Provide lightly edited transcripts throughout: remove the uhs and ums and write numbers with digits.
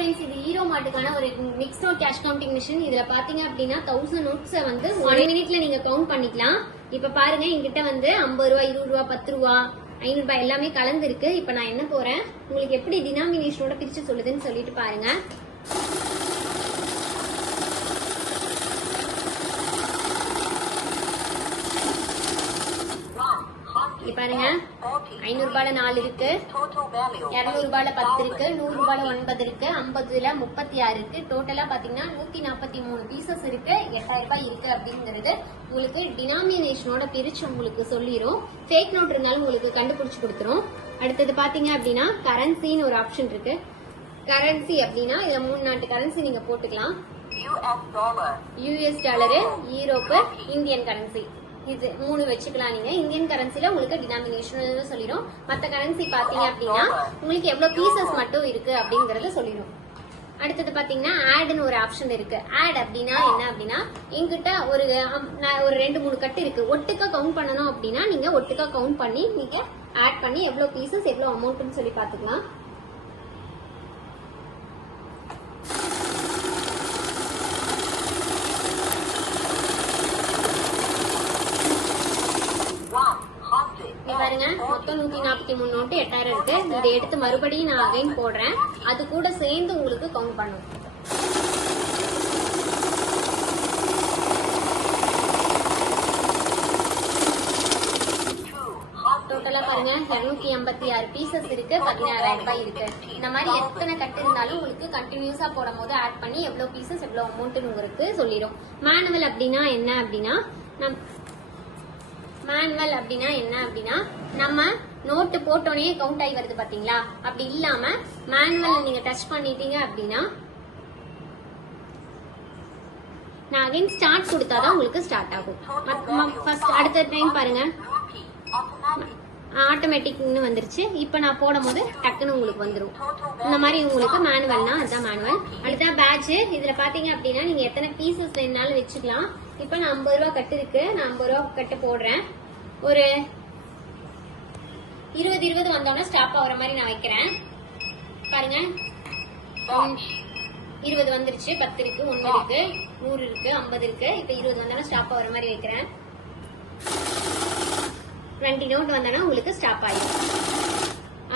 Friends, இது Hero மார்ட்டுக்கான ஒரு mix note cash counting machine. இதுல பாத்தீங்க அப்படின்னா 1000 நோட்ஸை வந்து 1 மினிட்ல நீங்க கவுண்ட் பண்ணிக்கலாம். இப்ப பாருங்க, என்கிட்ட வந்து 50 ரூபா, 20 ரூபா, 10 ரூபா, 500 ரூபாய் எல்லாமே கலந்து இருக்கு. இப்ப நான் என்ன போறேன், உங்களுக்கு எப்படி டினாமினேஷனோட பிரிச்சு சொல்லுதுன்னு சொல்லிட்டு பாருங்க. பாருங்க, 500 ரூபாயில 4 இருக்கு, 200 ரூபாயில 10 இருக்கு, 100 ரூபாயில 9 இருக்கு, 50ல 36 இருக்கு. டோட்டலா பாத்தீங்கன்னா 143 பீசஸ் இருக்கு. 8000 ரூபாய் இருக்கு அப்படிங்கிறது உங்களுக்கு டினாமினேஷனோட பிரிச்சு உங்களுக்கு சொல்லிரும். ஃபேக் நோட் இருந்தாலும் உங்களுக்கு கண்டுபிடிச்சு கொடுத்துரும். அடுத்தது பாத்தீங்க அப்படின்னா கரன்சின்னு ஒரு ஆப்ஷன் இருக்கு. கரன்சி அப்படின்னா இதுல 3 நாட்டு கரன்சி நீங்க போட்டுக்கலாம். US dollar, Europe, Indian currency, இது 3 வச்சுக்கலாம். நீங்க இந்தியன் கரன்சில உங்களுக்கு டினாமினேஷன் சொல்லிடும். மத்த கரன்சி பாத்தீங்க அப்படின்னா உங்களுக்கு எவ்வளவு பீசஸ் மட்டும் இருக்கு அப்படிங்கறத சொல்லிடும். அடுத்தது பாத்தீங்கன்னா ஆட்னு ஒரு ஆப்ஷன் இருக்கு. ஆட் அப்படின்னா என்ன அப்படின்னா, எங்கிட்ட ஒரு 2-3 கட்டு இருக்கு, ஒட்டுக்கா கவுண்ட் பண்ணணும் அப்படின்னா நீங்க ஒட்டுக்கா கவுண்ட் பண்ணி நீங்க ஆட் பண்ணி எவ்வளவு பீசஸ் எவ்வளவு அமௌண்ட்னு சொல்லி பாத்துக்கலாம். பாருங்க, மொத்தம் 143 நோட்டு 8000 இருக்கு. இதை எடுத்து மறுபடியும் நான் அகைன் போடுறேன். அது கூட சேர்ந்து உங்களுக்கு கவுண்ட் பண்ணும். டோட்டலா பாருங்க 286 பீசஸ் இருக்கு, 16000 ரூபாய் இருக்கு. இந்த மாதிரி எத்தனை கட்டு இருந்தாலும் உங்களுக்கு கண்டினியூஸா போடும் போது ஆட் பண்ணி எவ்வளவு பீசஸ் எவ்வளவு அமௌண்ட் உங்களுக்கு சொல்லிடும். மேனுவல் அப்படின்னா என்ன அப்படின்னா, மேனுவல் அப்படின்னா என்ன அப்படின்னா, நம்ம நோட்டு போட்டோனே கவுண்ட் ஆகி வருது பாத்தீங்களா, அப்படி இல்லாம மேனுவல் நீங்க டச் பண்ணிட்டீங்க அப்படின்னா, நான் அகைன் ஸ்டார்ட் கொடுத்தாதான் உங்களுக்கு ஸ்டார்ட் ஆகும். ஃபர்ஸ்ட் அடுத்த டைம் பாருங்க, ஆட்டோமேட்டிக்னு வந்துருச்சு. இப்ப நான் போடும் போது டக்குன்னு உங்களுக்கு வந்துடும். இந்த மாதிரி உங்களுக்கு மேனுவல்னா அதுதான் மேனுவல். அடுத்த பேட்ச். இதுல பாத்தீங்க அப்படின்னா நீங்க எத்தனை பீசஸ் வேணாலும் வச்சுக்கலாம். இப்ப நான் 50 ரூபா கட்டு இருக்கு, நான் 50 ரூபா கட்டு போடுறேன். ஒரு 20 வந்தோம்னா ஸ்டாப் ஆகுற மாதிரி நான் வைக்கிறேன். பாருங்க, 20 வந்துருச்சு, 10 இருக்கு, 1 இருக்கு, 100 இருக்கு, 50 இருக்கு. இப்ப 20 வந்தோம்னா ஸ்டாப் ஆகுற மாதிரி வைக்கிறேன். 20 நோட் வந்தோம்னா உங்களுக்கு ஸ்டாப் ஆயிடும்.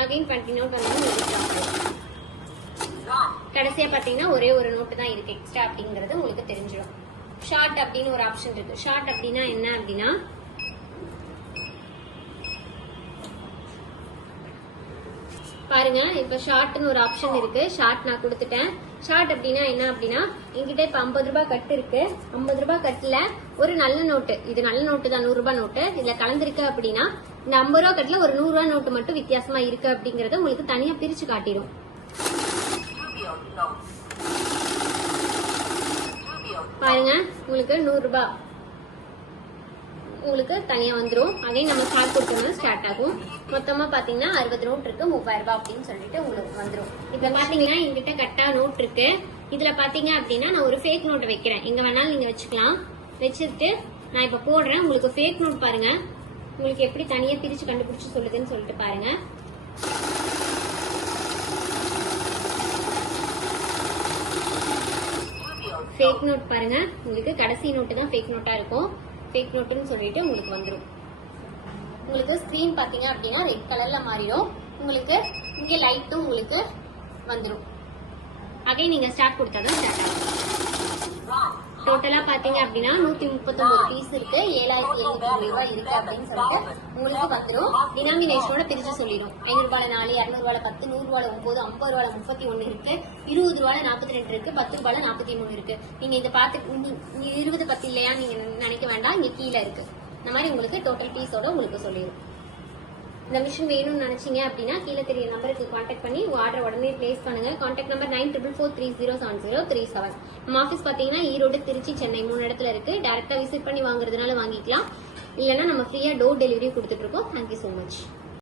அகைன் 20 நோட் வந்தோம்னா உங்களுக்கு ஸ்டாப் ஆயிடும். கடைசியா பாத்தீங்கன்னா ஒரே ஒரு நோட்டு தான் இருக்கு எக்ஸ்ட்ரா அப்படிங்கறது உங்களுக்கு தெரிஞ்சிடும். ஷார்ட் அப்படின்னு ஒரு ஆப்ஷன் இருக்கு. ஷார்ட் அப்படின்னா என்ன அப்படின்னா, பாருங்க, இப்ப ஷார்ட்னு ஒரு ஆப்ஷன் இருக்கு. ஷார்ட் நான் கொடுத்துட்டேன். ஷார்ட் அப்படின்னா என்ன அப்படின்னா, என்கிட்ட இப்ப 50 ரூபாய் கட்டு இருக்கு. 50 ரூபாய் கட்டுல ஒரு நல்ல நோட்டு, இது நல்ல நோட்டு தான், 100 ரூபாய் நோட்டு இதுல கலந்துருக்கு அப்படின்னா, இந்த 50 ரூபாய் கட்டுல ஒரு 100 ரூபாய் நோட்டு மட்டும் வித்தியாசமா இருக்கு அப்படிங்கறத உங்களுக்கு தனியா பிரிச்சு காட்டிடும். பாருங்க, உங்களுக்கு 100 ரூபாய் உங்களுக்கு தனியா வந்துரும். அகைன் நம்ம ஸ்டார்ட் கொடுத்தோம்னா ஸ்டார்ட் ஆகும். மொத்தமா பாத்தீங்கன்னா 60 நோட் இருக்கு, 3000 ரூபாய் அப்படின்னு சொல்லிட்டு உங்களுக்கு வந்துரும். இப்ப பாத்தீங்கன்னா எங்கிட்ட கட்டா நோட் இருக்கு. இதுல பாத்தீங்க அப்படின்னா நான் ஒரு ஃபேக் நோட் வைக்கிறேன். எங்க வேணாலும் நீங்க வச்சுக்கலாம். வச்சுட்டு நான் இப்ப போடுறேன். உங்களுக்கு ஃபேக் நோட் பாருங்க, உங்களுக்கு எப்படி தனியா பிரிச்சு கண்டுபிடிச்சு சொல்லுதுன்னு சொல்லிட்டு பாருங்க. ஃபேக் நோட் பாருங்க, உங்களுக்கு கடைசி நோட்டு தான் ஃபேக் நோட்டா இருக்கும். ஃபேக் நோட்டுன்னு சொல்லிட்டு உங்களுக்கு வந்துடும். உங்களுக்கு ஸ்கிரீன் பாத்தீங்க அப்படின்னா ரெட் கலர்ல மாறிடும். உங்களுக்கு இங்க லைட்டும் உங்களுக்கு வந்துடும். அகைன் நீங்க ஸ்டார்ட் கொடுத்தாதான் ஸ்டார்ட் ஆகும். டோட்டலா பாத்தீங்க அப்படின்னா 139 பீஸ் இருக்கு, 7700 ரூபாய் இருக்கு அப்படின்னு சொல்லிட்டு உங்களுக்கு வந்துடும். டினாமினேஷனோட பிரிச்சு சொல்லிடும். 500 ரூபாய் 4, 200 ரூபாய் 10, 100 ரூபாய் 9, 50 ரூபாய் 31 இருக்கு, 20 ரூபாய் 42 இருக்கு, 10 ரூபாய் 43 இருக்கு. நீங்க இதை பார்த்து 20 10 இல்லையா நீங்க நினைக்க வேண்டாம், இங்க கீழே இருக்கு. இந்த மாதிரி உங்களுக்கு டோட்டல் பீஸோட உங்களுக்கு சொல்லிடும். இந்த மிஷின் வேணும்னு நினைச்சீங்க அப்படின்னா கீழே தெரிய நம்பருக்கு கான்டாக்ட் பண்ணி உங்க ஆர்டர் உடனே பிளேஸ் பண்ணுங்க. Contact number 9443070037. நம்ம ஆஃபீஸ் பாத்தீங்கன்னா ஈரோடு, திருச்சி, சென்னை 3 இடத்துல இருக்கு. டைரக்டா விசிட் பண்ணி வாங்குறதுனால வாங்கிக்கலாம், இல்லைன்னா நம்ம ஃப்ரீயா டோர் டெலிவரி கொடுத்துட்டு இருக்கோம். Thank you so much.